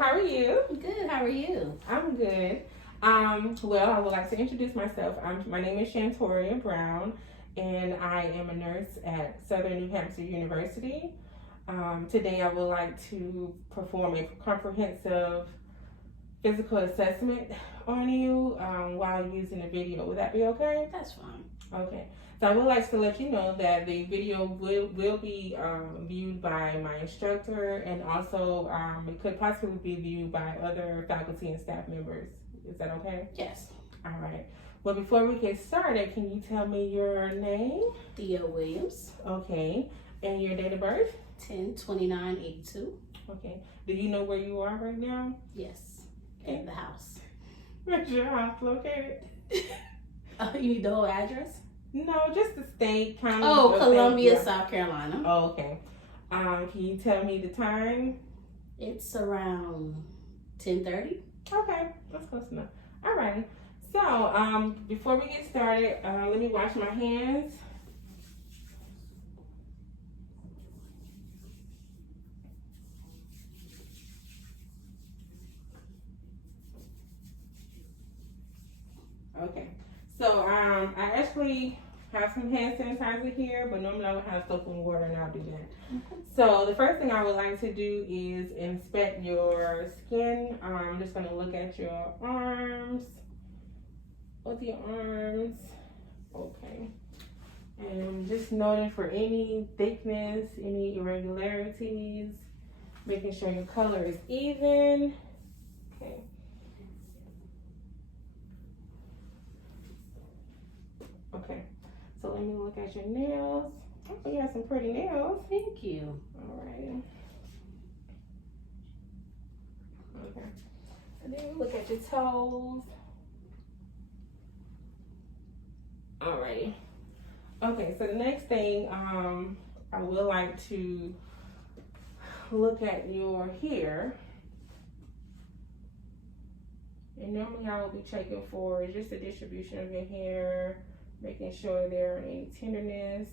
how are you? Good, how are you? I'm good. Well, I would like to introduce myself. My name is Shantoria Brown, and I am a nurse at Southern New Hampshire University. Today, I would like to perform a comprehensive physical assessment on you while using the video. Would that be okay? That's fine. Okay. So I would like to let you know that the video will be viewed by my instructor, and also it could possibly be viewed by other faculty and staff members. Is that okay? Yes. All right. Well, before we get started, can you tell me your name? Theo Williams. Okay. And your date of birth? 10/29/82. Okay. Do you know where you are right now? Yes. In the house. Where's your house located? You need the whole address? No, just the state, county. Oh, Columbia, yeah. South Carolina. Oh, okay. Can you tell me the time? It's around 10:30. Okay, that's close enough. All righty. So, before we get started, let me wash my hands. Okay. So, I actually have some hand sanitizer here, but normally I would have soap and water, and I'll do that. Okay. So the first thing I would like to do is inspect your skin. I'm just going to look at your arms, both your arms. Okay. And I'm just noting for any thickness, any irregularities, making sure your color is even. Okay. Okay. So let me look at your nails. Oh, you have some pretty nails. Thank you. All right. Okay. And then look at your toes. All right. Okay, so the next thing, I would like to look at your hair. And normally I will be checking for just the distribution of your hair, making sure there aren't any tenderness,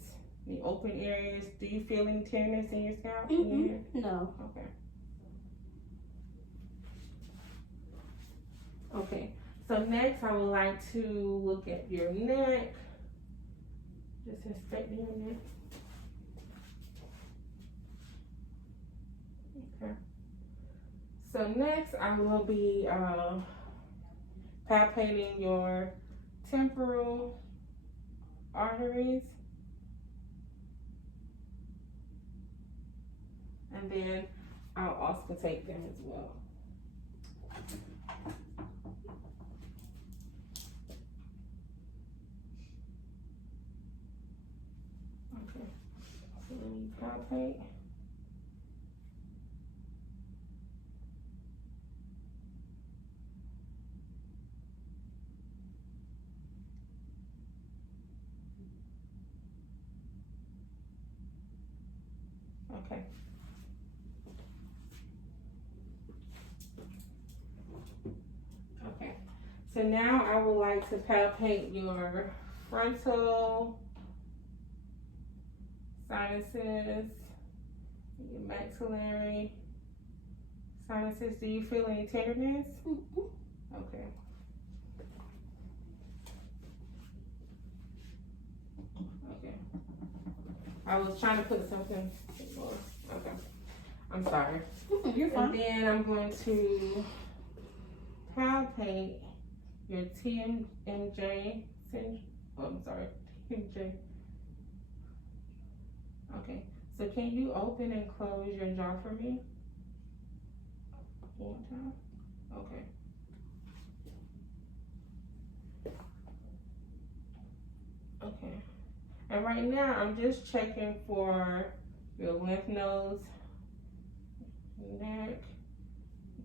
any open areas. Do you feel any tenderness in your scalp? No. Okay. Okay. So next, I would like to look at your neck. Just inspecting your neck. Okay. So next, I will be palpating your temporal arteries, and then I'll also take them as well. Okay, so let me palpate. Okay. Okay. So now I would like to palpate your frontal sinuses, your maxillary sinuses. Do you feel any tenderness? Okay. Okay. I was trying to put something more. Okay. I'm sorry. You're fine. And then I'm going to palpate your TMJ syndrome. Oh, I'm sorry. TMJ. Okay. So can you open and close your jaw for me? One time. Okay. Okay. And right now, I'm just checking for your lymph nodes, neck,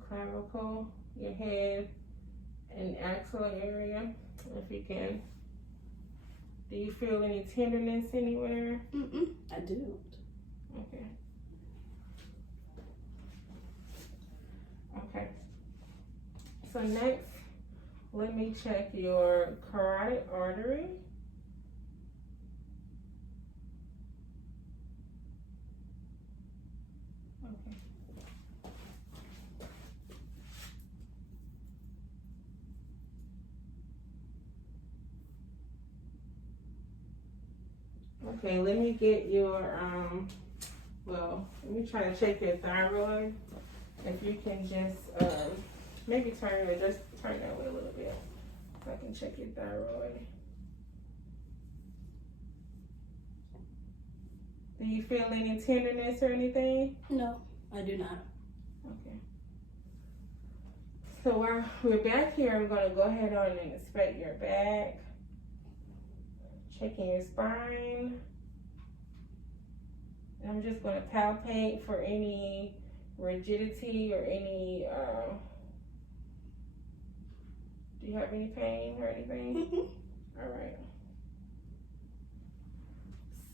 clavicle, your head, and axilla area, if you can. Do you feel any tenderness anywhere? I do. Okay. Okay. So next, let me check your carotid artery. Okay. Okay, let me get your, well, let me try to check your thyroid. If you can just, maybe turn that way a little bit. So I can check your thyroid. Do you feel any tenderness or anything? No, I do not. Okay. So while we're back here, I'm going to go ahead on and inspect your back. Checking your spine. And I'm just going to palpate for any rigidity or any, do you have any pain or anything? Mm-hmm. All right.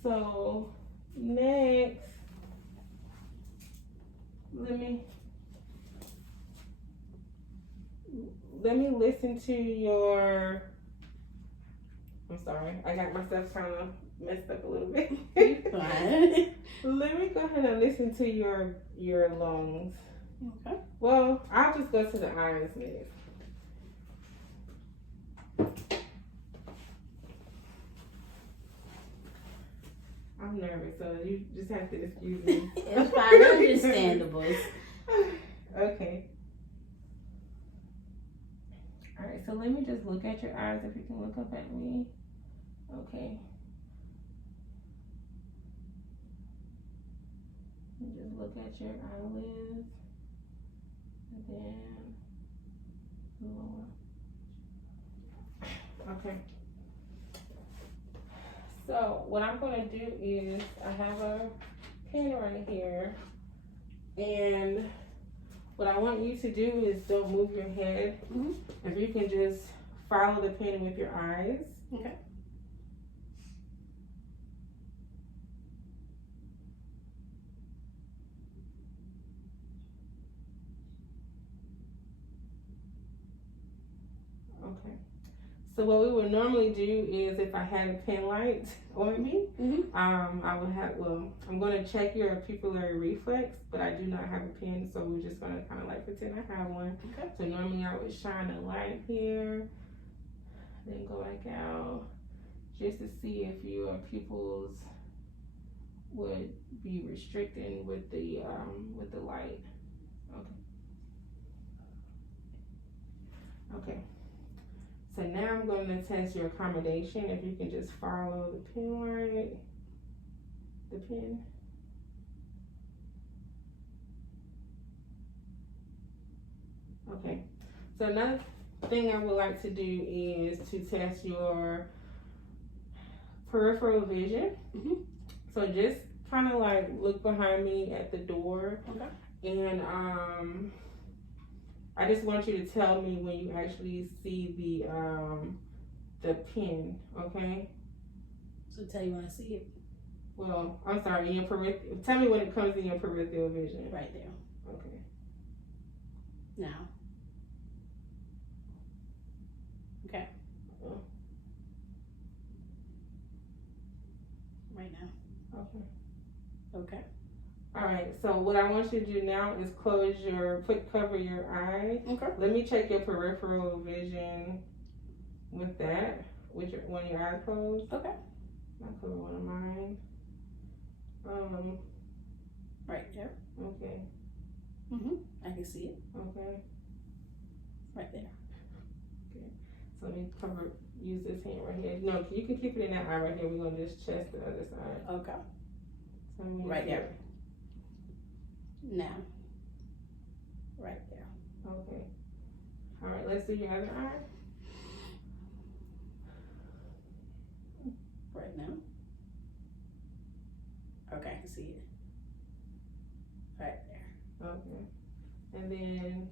So next, let me listen to your, I'm sorry, I got myself kind of messed up a little bit. Fine. Let me go ahead and listen to your lungs. Okay. Well, I'll just go to the eyes next. I'm nervous, so you just have to excuse me. It's fine, understandable. Okay. Alright, so let me just look at your eyes if you can look up at me. Okay. And just look at your eyelids. And then lower. Okay. So what I'm gonna do is I have a pen right here, and what I want you to do is don't move your head. Mm-hmm. If you can just follow the pen with your eyes. Okay. Okay. So what we would normally do is if I had a pen light on me, Mm-hmm. I would have, well, I'm going to check your pupillary reflex, but I do not have a pen, so we're just going to kind of like pretend I have one. Okay. So normally I would shine a light here, then go back out, just to see if your pupils would be restricting with the light. Okay. Okay. So now I'm going to test your accommodation. If you can just follow the pen light, the pen. Okay. So another thing I would like to do is to test your peripheral vision. Mm-hmm. So just kind of like look behind me at the door. Okay. And I just want you to tell me when you actually see the pin, okay? So tell you when I see it. Well, I'm sorry, your tell me when it comes in your peripheral vision. Right there. Okay. Now. Okay. Right now. Okay. Okay. All right. So what I want you to do now is cover your eye. Okay. Let me check your peripheral vision with that, with when your eyes closed. Okay. I'll cover one of mine. Right there. Okay. Mm-hmm. I can see it. Okay. Right there. Okay. So let me use this hand right here. No, you can keep it in that eye right here. We're gonna just test the other side. Okay. So Right there. Now. Right there. Okay. All right, let's do your other eye. Right now. Okay, I can see it. Right there. Okay. And then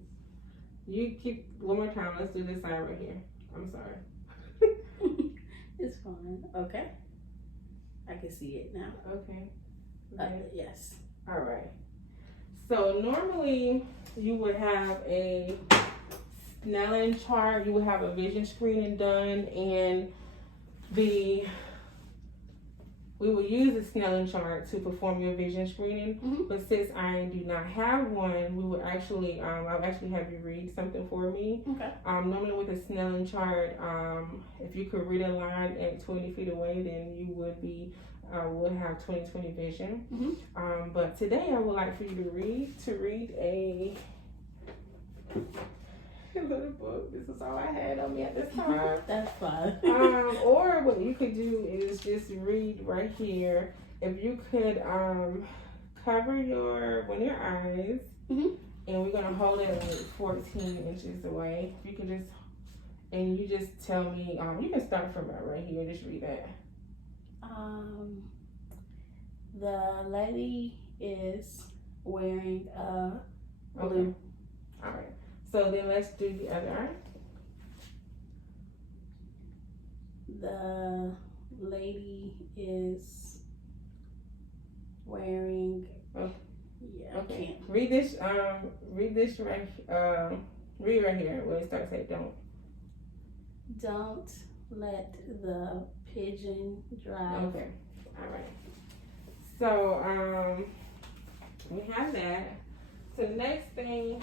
you keep one more time. Let's do this side right here. I'm sorry. It's fine. Okay. I can see it now. Okay. Yes. All right. So normally you would have a Snellen chart. You would have a vision screening done, and we will use the Snellen chart to perform your vision screening. Mm-hmm. But since I do not have one, we would actually, I'll actually have you read something for me. Okay. Normally with a Snellen chart, if you could read a line at 20 feet away, then you would be I will have 20/20 vision. Mhm. But today I would like for you to read a little book. This is all I had on me at this time. That's fine. Or what you could do is just read right here. If you could cover one of your eyes, Mhm. and we're gonna hold it like 14 inches away. If you can just, and you just tell me, you can start from right here. Just read that. The lady is wearing a Okay. blue. All right. So then let's do the other eye. The lady is wearing. Oh. Yeah. Okay. I can't. Read this. Read this right. Read right here where it starts. Say don't. Don't let the pigeon drive. Okay. All right. So we have that. So the next thing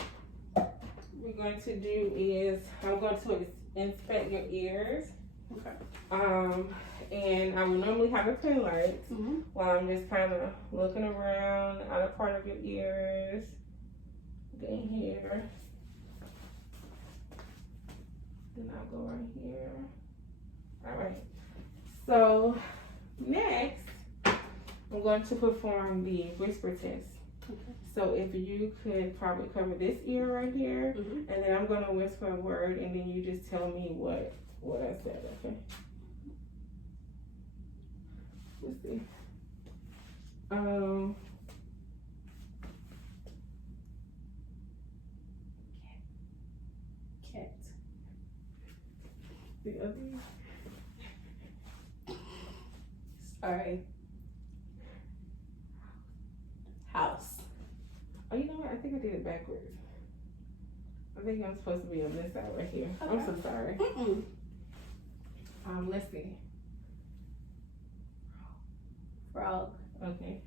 we're going to do is I'm going to inspect your ears. Okay. And I would normally have a pen light Mhm. while I'm just kind of looking around the outer part of your ears. Then here. Then I'll go right here. All right. So next, I'm going to perform the whisper test. Okay. So if you could probably cover this ear right here, Mhm. and then I'm going to whisper a word, and then you just tell me what I said, okay? Let's see. Cat. The other. Sorry. House. Oh, you know what? I think I did it backwards. I think I'm supposed to be on this side right here. I'm Okay. so sorry. Mm-mm. Let's see. Frog. Okay.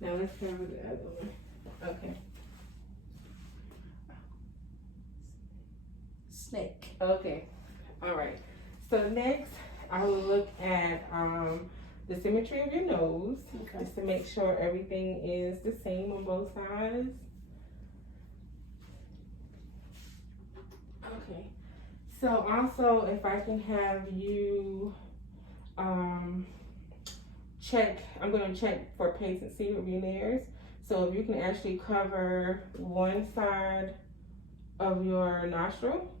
Now let's cover the other one. Okay. Snake. Okay. All right. So next, I will look at the symmetry of your nose, Okay. just to make sure everything is the same on both sides. Okay. So also, if I can have you check, I'm going to check for patency of your nares. So if you can actually cover one side of your nostril.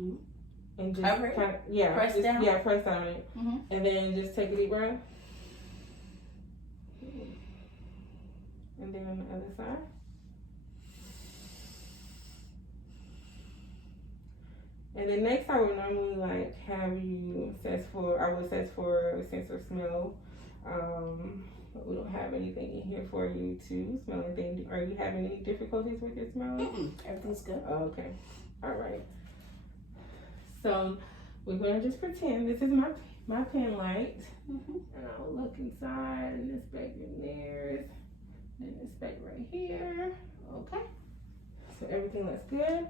Mhm. And just Cover it? kind of, yeah, Press just, down? yeah, press on it, Mhm. and then just take a deep breath, and then on the other side. And then next, I would normally like have you assess for a sense of smell. But we don't have anything in here for you to smell anything. Are you having any difficulties with your smell? Mm-mm. Everything's good. Okay. All right. So we're gonna just pretend this is my pen light, Mhm. and I'll look inside and inspect your nares, and inspect right here. Okay. So everything looks good.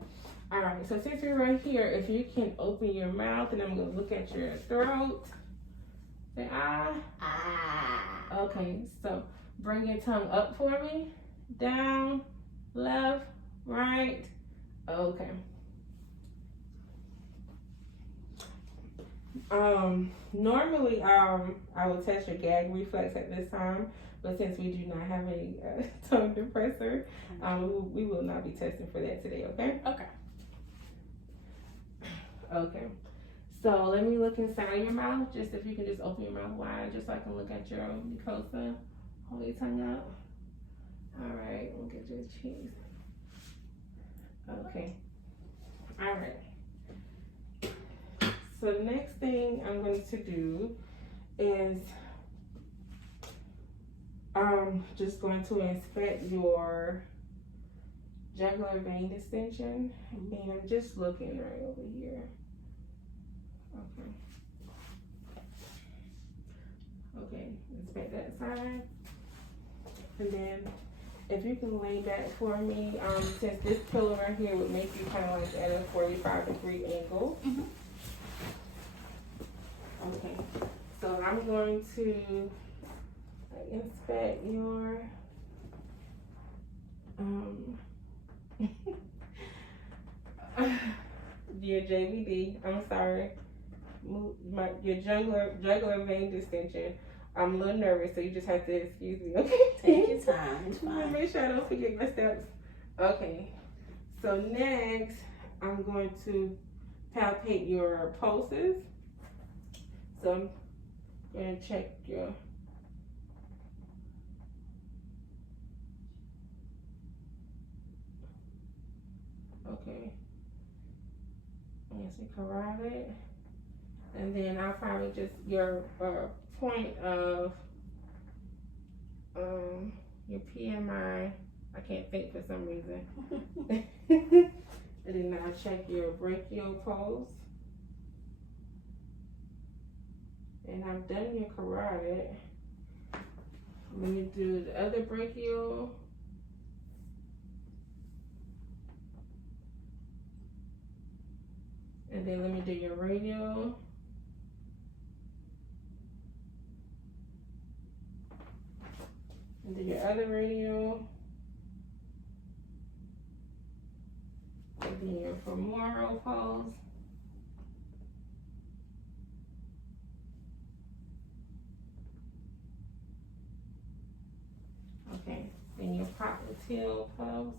All right. So since you're right here, if you can open your mouth, and I'm gonna look at your throat. Say ah. Ah. Okay. So bring your tongue up for me. Down, left, right. Okay. Normally, I would test your gag reflex at this time, but since we do not have a tongue depressor, we will not be testing for that today, okay? Okay. Okay. So let me look inside your mouth, just if you can just open your mouth wide, just so I can look at your mucosa. Hold your tongue out. All right, look at your cheeks. Okay. All right. So the next thing I'm going to do is I'm just going to inspect your jugular vein distension, and I'm just looking right over here. Okay. Okay, inspect that side. And then if you can lay back for me, since this pillow right here would make you kind of like at a 45-degree angle. Mhm. Okay, so I'm going to inspect your your JVD. I'm sorry. Your jugular vein distension. I'm a little nervous, so you just have to excuse me, okay? Take your time. It's fine. Make sure I don't forget my steps. Okay. So next, I'm going to palpate your pulses. So I'm going to check your okay. Yes, carotid. And then I'll probably just your point of your PMI. I can't think for some reason. And then I'll check your brachial pulse. And I've done your carotid. Let me do the other brachial. And then let me do your radial. And then your other radial. And then your femoral pulse. Okay, then your popliteal pulse.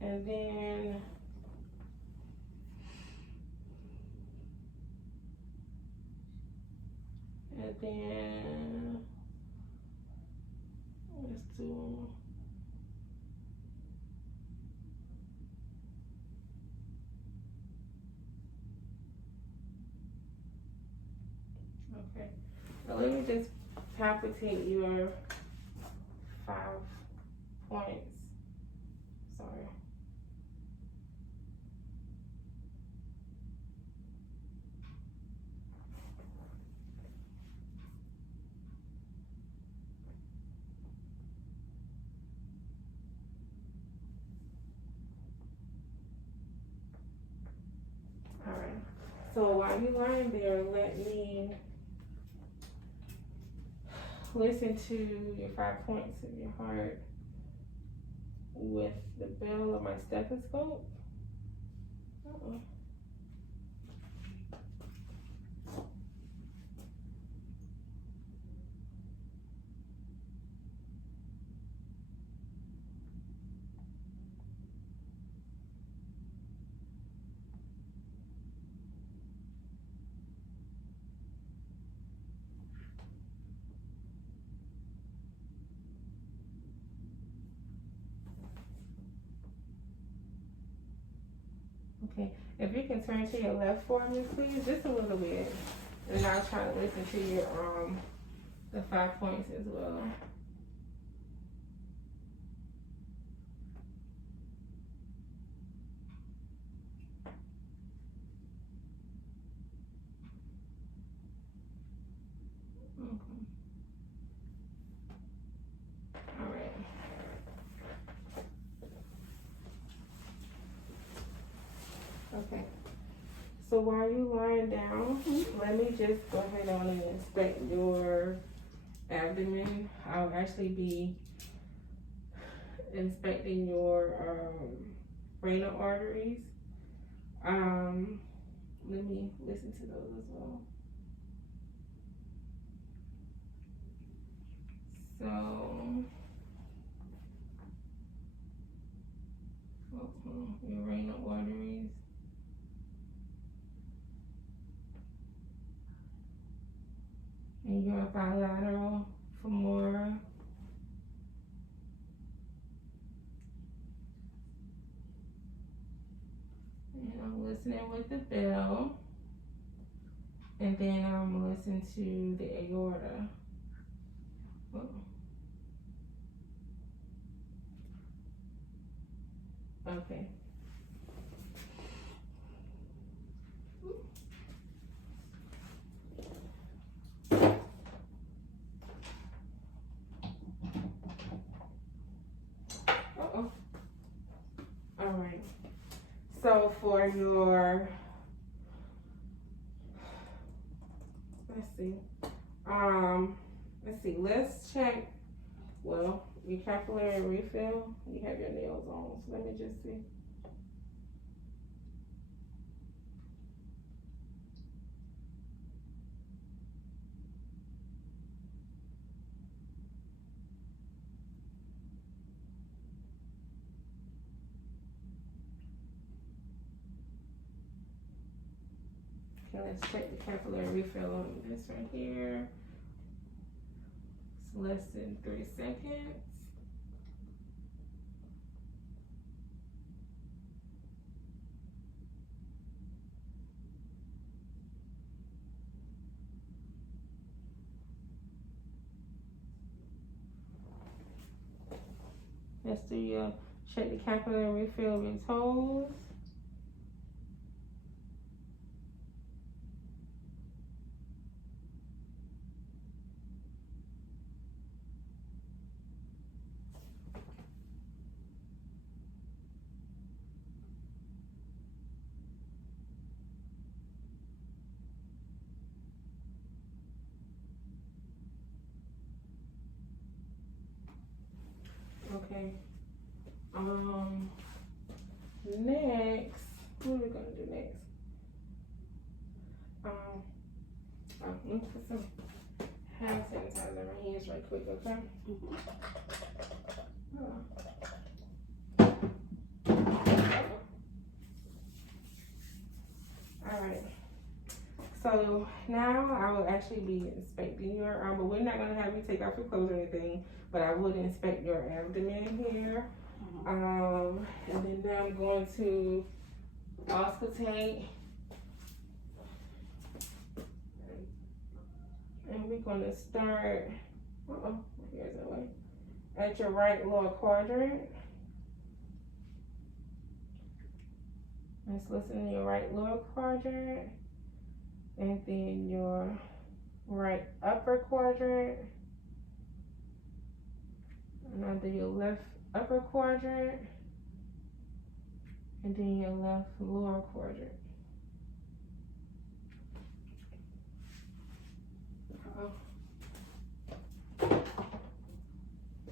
And then let's do okay. Now let me just palpitate your 5 points. Sorry. All right. So while you're lying there, let me listen to your 5 points of your heart with the bell of my stethoscope. Uh-oh. Okay, if you can turn to your left for me, please, just a little bit, and I'll try to listen to your the 5 points as well. Okay. All right. Okay. So while you lying down, let me just go ahead on and inspect your abdomen. I'll actually be inspecting your renal arteries. Let me listen to those as well. So, your renal arteries. And your bilateral femora. And I'm listening with the bell. And then I'm listening to the aorta. Okay. Uh-oh. All right. So So for your, let's see, let's check, well, your capillary refill, you have your nails on, so let me just see. Okay, let's check the capillary refill on this right here. It's less than 3 seconds. Let's do your, check the capillary refill of your toes. Okay. Next, what are we gonna do next? Let me put some hand sanitizer on my hands right quick, okay? Alright. So now I will actually be inspecting your but we're not gonna have you take off your clothes or anything, but I would inspect your abdomen here. And then now I'm going to auscultate. And we're gonna start, here's the way, at your right lower quadrant. Let's listen to your right lower quadrant. And then your right upper quadrant. And now do your left upper quadrant. And then your left lower quadrant.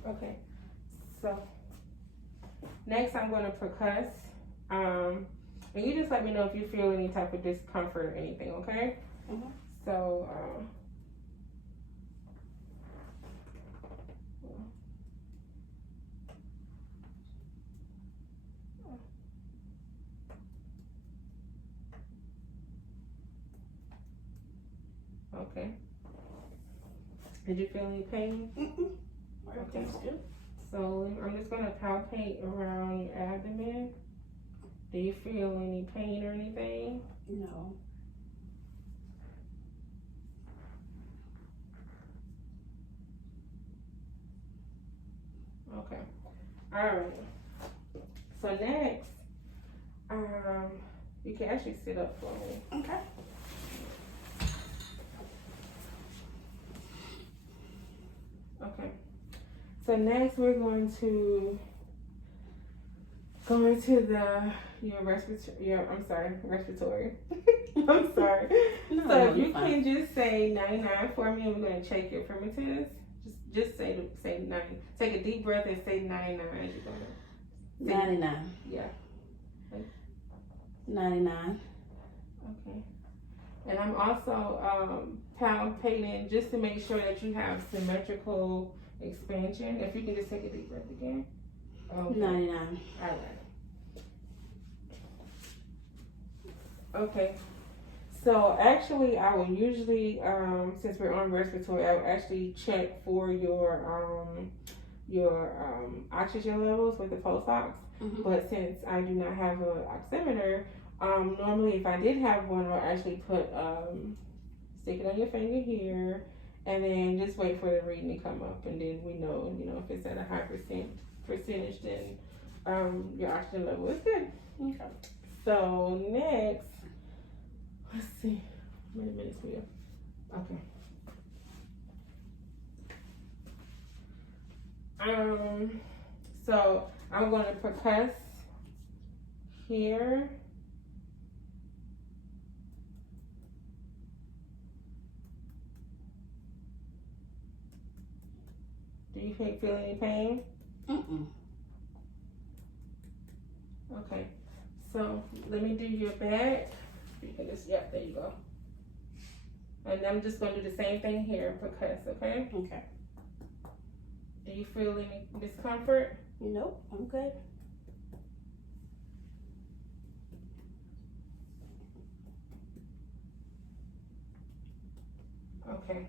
Okay, so next I'm going to percuss. And you just let me know if you feel any type of discomfort or anything, okay? So, okay. Did you feel any pain? Okay. So I'm just gonna palpate around your abdomen. Do you feel any pain or anything? No. Okay. All right. So next, you can actually sit up for me. Okay. Okay. So next we're going to go into your respiratory. I'm sorry. No, So if you fine. can just say 99 for me, and we're going to check your primitives. Just say 90. Take a deep breath and say 99 as you're going. 99. Yeah. 99. Okay. And I'm also palpating just to make sure that you have symmetrical expansion. If you can just take a deep breath again. Okay. 99. All right. Okay. So actually, I would usually, since we're on respiratory, I would actually check for your oxygen levels with the pulse ox. But since I do not have an oximeter, normally if I did have one, I'll actually put stick it on your finger here, and then just wait for the reading to come up, and then we know, if it's at a high percentage, then your oxygen level is good. Okay. So next, let's see, how many minutes we have? Okay. So I'm going to percuss here you feel any pain? Mm-mm. Okay. So let me do your back. You can just, yeah, there you go. And I'm just gonna do the same thing here, percuss, okay? Okay. Do you feel any discomfort? Nope, I'm good. Okay.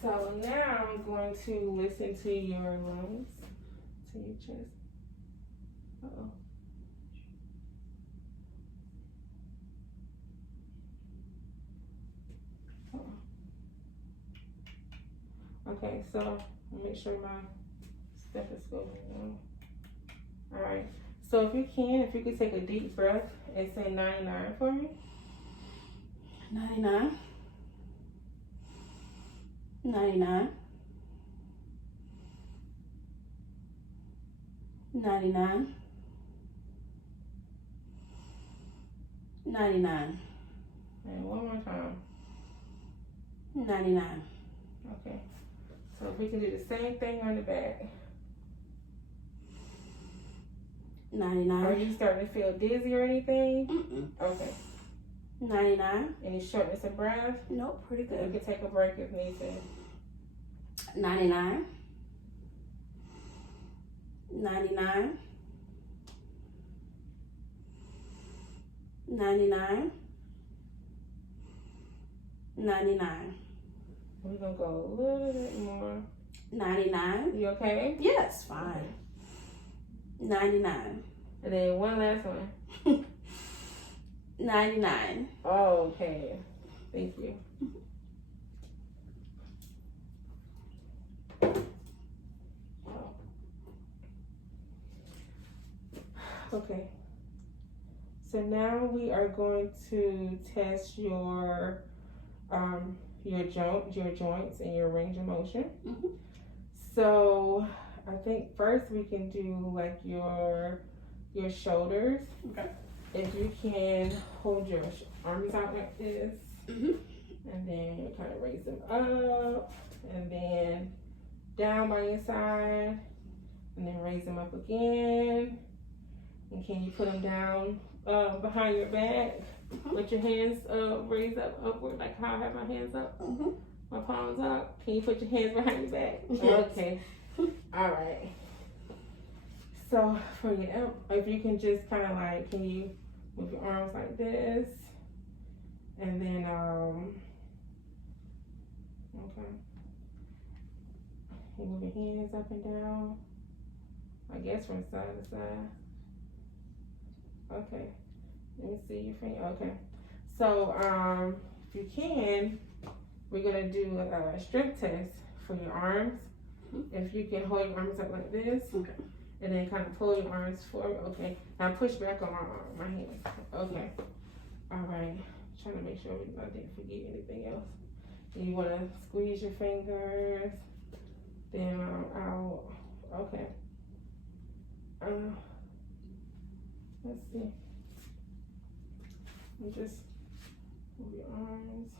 So now I'm going to listen to your lungs, to your chest. Uh-oh. Okay, so make sure my stethoscope is on. Alright, so if you could take a deep breath and say 99 for me. 99. 99. 99. 99. And one more time. 99. Okay, so if we can do the same thing on the back. 99. Are you starting to feel dizzy or anything? Mm-mm. Okay. 99. Any shortness of breath? Nope, pretty You good. can take a break if need to. 99. 99. 99. 99. We're gonna go a little bit more. 99. You okay? Yes, fine. 99. And then one last one. 99. Oh, okay. Thank you. Okay. So now we are going to test your joints and your range of motion. Mm-hmm. So I think first we can do like your shoulders. Okay. If you can hold your arms out like this, Mm-hmm. and then kind of raise them up, and then down by your side, and then raise them up again. And can you put them down behind your back Mm-hmm. with your hands raised up upward, like how I have my hands up, Mm-hmm. my palms up? Can you put your hands behind your back? Yes. Okay. All right. So for your, if you can just kind of like, can you move your arms like this, and then okay. You move your hands up and down. I guess from side to side. Okay. Let me see your finger. Okay. So if you can, we're gonna do a strength test for your arms. If you can hold your arms up like this. Okay. And then kind of pull your arms forward. Okay. Now push back on my hands. Okay. All right. Trying to make sure I didn't forget anything else. And you want to squeeze your fingers. Then out. Okay. Let's see. And just move your arms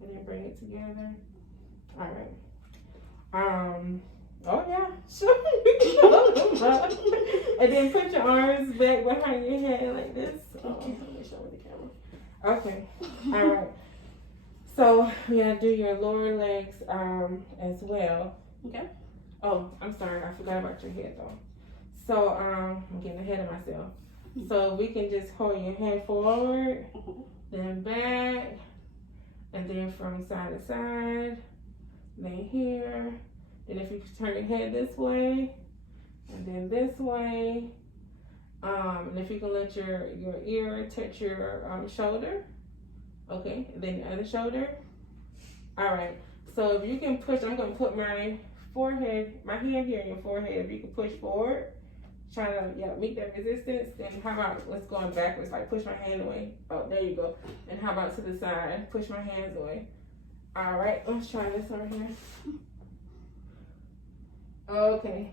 and then bring it together. All right. Oh yeah, sure. You can hold them up. And then put your arms back behind your head like this. Okay. Let me show the camera. Okay. All right. So we're gonna do your lower legs as well. Okay. Oh, I'm sorry, I forgot about your head though. So I'm getting ahead of myself. So we can just hold your head forward, then back, and then from side to side, then here. And if you turn your head this way, and then this way, and if you can let your ear touch your shoulder, okay, and then the other shoulder. All right, so if you can push, I'm gonna put my hand here in your forehead. If you can push forward, try to meet that resistance. Then how about let's go on backwards, like push my hand away. Oh, there you go. And how about to the side, push my hands away. All right, let's try this over here. Okay,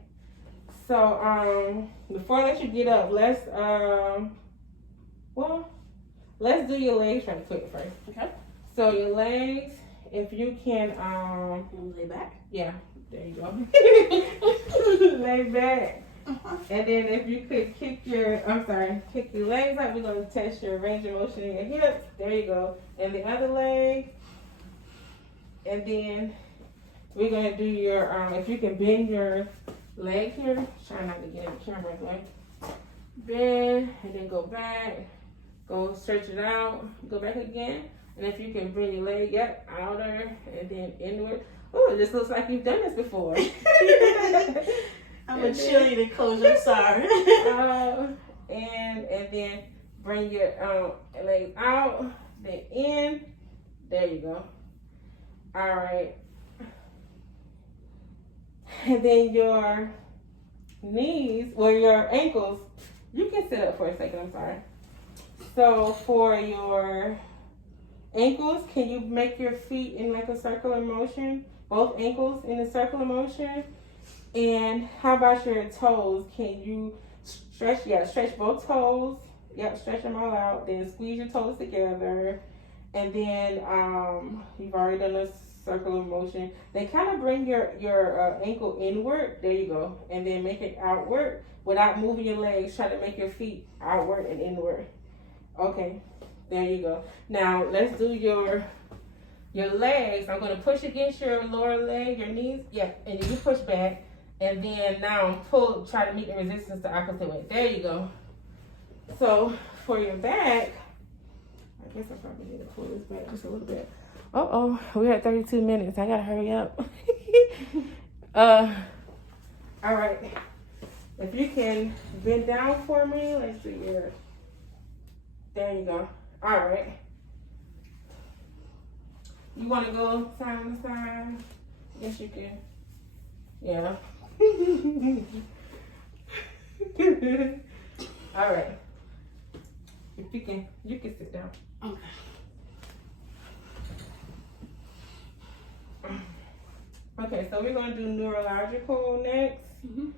so before I let you get up, let's do your legs right quick first. Okay. So your legs, if you can Lay back. yeah, There you go. Lay back. And then if you could kick your legs up, we're going to test your range of motion in your hips. There you go. And the other leg. And then we're going to do your, if you can bend your leg here. Try not to get in the camera's way. Bend, and then go back. Go stretch it out. Go back again. And if you can bring your leg up, outer, and then inward. Oh, it just looks like you've done this before. I'm a cheerleader coach, I'm sorry. And then bring your legs out, then in. There you go. All right. And then your knees, or your ankles, you can sit up for a second, I'm sorry. So for your ankles, can you make your feet in like a circular motion? Both ankles in a circular motion? And how about your toes? Can you stretch? Yeah, stretch both toes. Yep, stretch them all out. Then squeeze your toes together. And then you've already done a circular motion. Then kind of bring your ankle inward. There you go. And then make it outward without moving your legs. Try to make your feet outward and inward. Okay, there you go. Now let's do your legs. I'm going to push against your lower leg, your knees. Yeah, and then you push back. And then now pull, try to meet the resistance the opposite way. There you go. So for your back, I guess I probably need to pull this back just a little bit. Uh-oh, we're at 32 minutes. I gotta hurry up. All right. If you can bend down for me, let's see here. There you go. All right. You want to go side to side? Yes, you can. Yeah. All right. If you can sit down. Okay. Okay, so we're gonna do neurological next. Mm-hmm.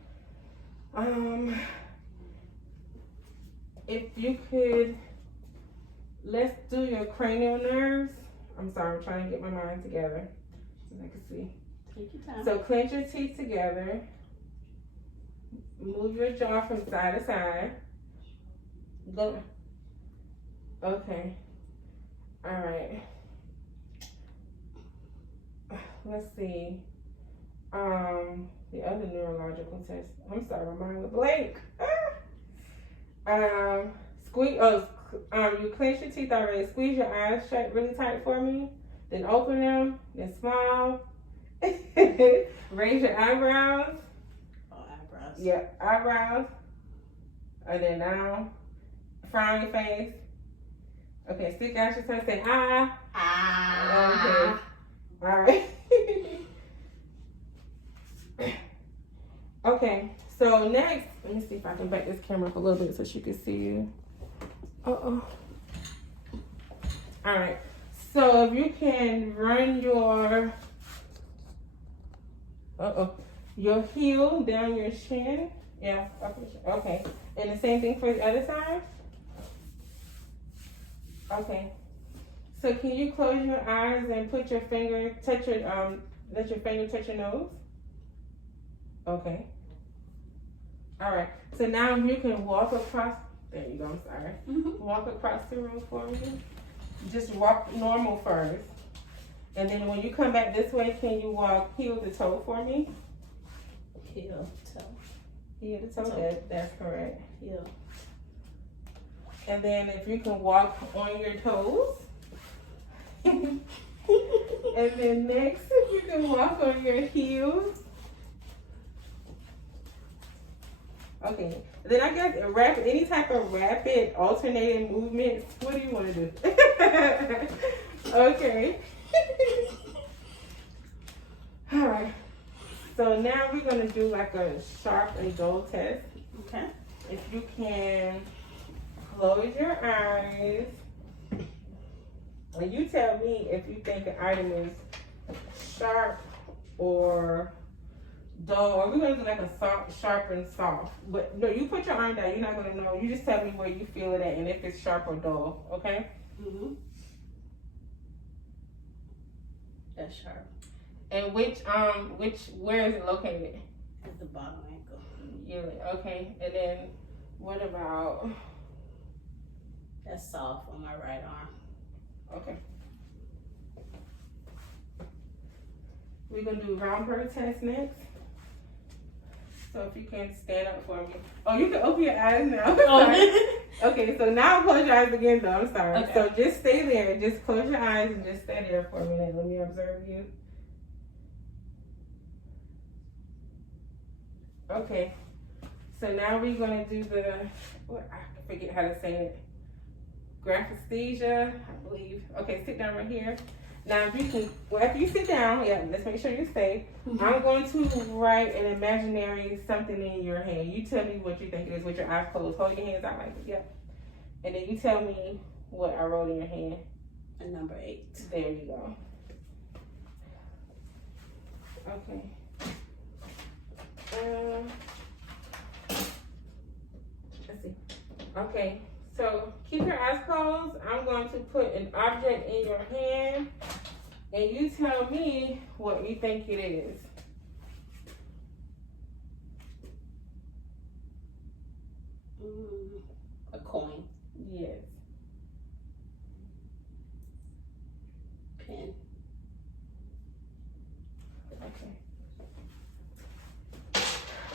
If you could, let's do your cranial nerves. I'm sorry, I'm trying to get my mind together so I can see. Take your time. So clench your teeth together. Move your jaw from side to side. Go. Okay. All right. Let's see. The other neurological test. I'm sorry, my mind went blank. Squeeze. You clench your teeth already. Squeeze your eyes shut really tight for me. Then open them. Then smile. Raise your eyebrows. Oh, eyebrows. Yeah, eyebrows. And then now, frown your face. Okay, stick out your tongue. Say ah. Ah. Okay. All right. Okay. So next, let me see if I can back this camera up a little bit so she can see you. All right. So if you can run your your heel down your shin. Yeah. Okay. And the same thing for the other side. Okay. So can you close your eyes and put your finger touch your let your finger touch your nose? Okay. All right. So now you can walk across. There you go. I'm sorry. Mm-hmm. Walk across the room for me. Just walk normal first, and then when you come back this way, can you walk heel to toe for me? Heel, toe. Heel to toe. That's correct. Heel. And then if you can walk on your toes. And then next, if you can walk on your heels. Okay. Then I guess any type of rapid alternating movements. What do you want to do? Okay. All right. So now we're going to do like a sharp and dull test. Okay. If you can close your eyes. And you tell me if you think an item is sharp or dull, or we're gonna do like a soft, sharp and soft. But no, you put your arm down, you're not gonna know. You just tell me where you feel it at and if it's sharp or dull, okay? Mm-hmm. That's sharp. And where is it located? At the bottom ankle. Yeah, okay. And then what about? That's soft on my right arm. Okay. We're gonna do round bird test next. So if you can stand up for me. Oh, you can open your eyes now. Oh. Okay, so now close your eyes again though. I'm sorry. Okay. So just stay there. Just close your eyes and just stay there for a minute. Let me observe you. Okay. So now we're gonna do I forget how to say it. Graphesthesia, I believe. Okay, sit down right here. Now, if you can, after you sit down, let's make sure you stay. Mm-hmm. I'm going to write an imaginary something in your hand. You tell me what you think it is with your eyes closed. Hold your hands out like this. Yep. And then you tell me what I wrote in your hand. A number 8. There you go. Okay. Let's see. Okay. So keep your eyes closed. I'm going to put an object in your hand, and you tell me what you think it is. A coin. Yes. Pen. Okay.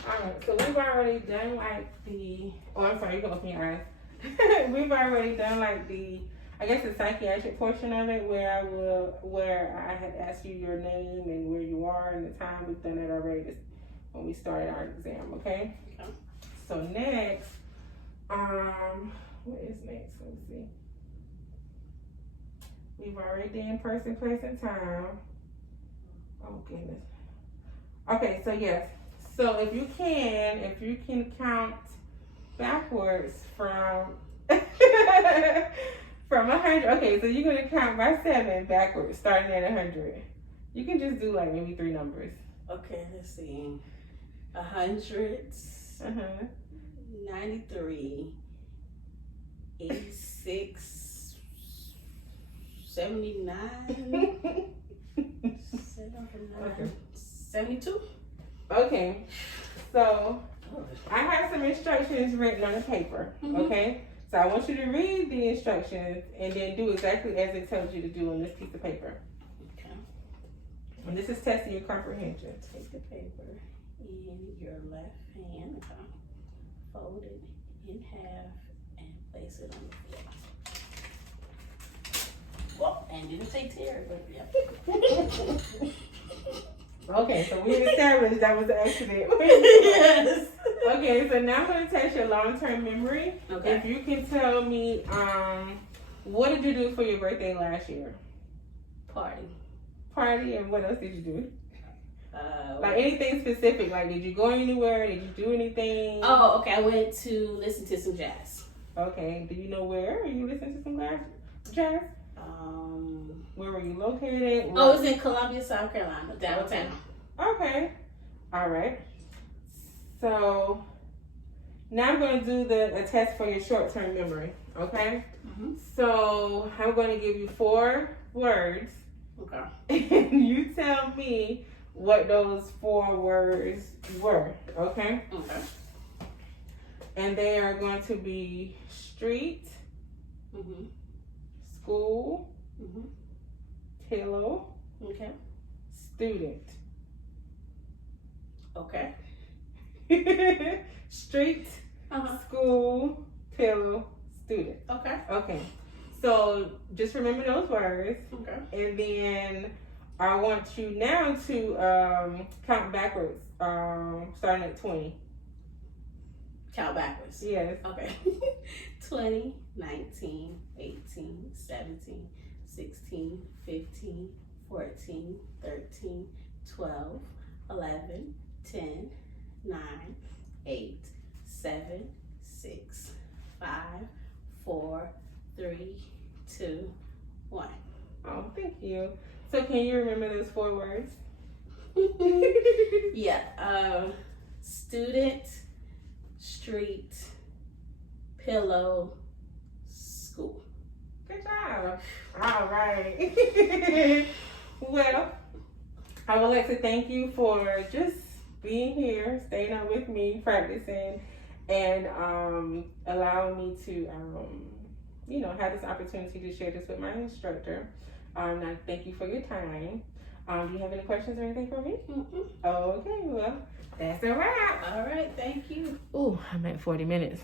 All right. So we've already done like I'm sorry. You can open your eyes. We've already done like I guess the psychiatric portion of it where I had asked you your name and where you are and the time. We've done that already when we started our exam, okay? Okay. So next, what is next? Let's see. We've already done person, place, and time. Oh goodness. Okay, so yes. So if you can count backwards from 100. Okay, so you're gonna count by 7 backwards, starting at 100. You can just do like maybe 3 numbers. Okay, let's see. 100. 93. 86. 79. 72. Okay, so I have some instructions written on the paper, okay? So I want you to read the instructions and then do exactly as it tells you to do on this piece of paper. Okay. And this is testing your comprehension. Take the paper in your left hand, fold it in half, and place it on the floor. Well, and didn't say tear, but yeah. Okay, so we established that was an accident. Yes. Okay, so now I'm going to test your long-term memory. Okay. If you can tell me, what did you do for your birthday last year? Party, and what else did you do? Like anything specific? Like, did you go anywhere? Did you do anything? Oh, okay. I went to listen to some jazz. Okay. Do you know where you listened to some jazz? Where were you located? Oh, it was in Columbia, South Carolina, downtown. Okay. All right. So now I'm going to do a test for your short-term memory. Okay. Mm-hmm. So I'm going to give you 4 words. Okay. And you tell me what those 4 words were. Okay. Okay. And they are going to be street, school, pillow, Okay. student. Okay. Street, school, pillow, student. Okay. Okay. So just remember those words. Okay. And then I want you now to count backwards, starting at 20. Count backwards. Yes. Okay. 20, 19, 18, 17, 16, 15, 14, 13, 12, 11, 10, 9, 8, 7, 6, 5, 4, 3, 2, 1. Oh, thank you. So can you remember those 4 words? Yeah. Student, street, pillow, school. Good job. All right. Well, I would like to thank you for just being here, staying up with me, practicing, and allowing me to, have this opportunity to share this with my instructor. I thank you for your time. Do you have any questions or anything for me? Mm-mm. Okay, well, that's a wrap. All right, thank you. Ooh, I'm at 40 minutes.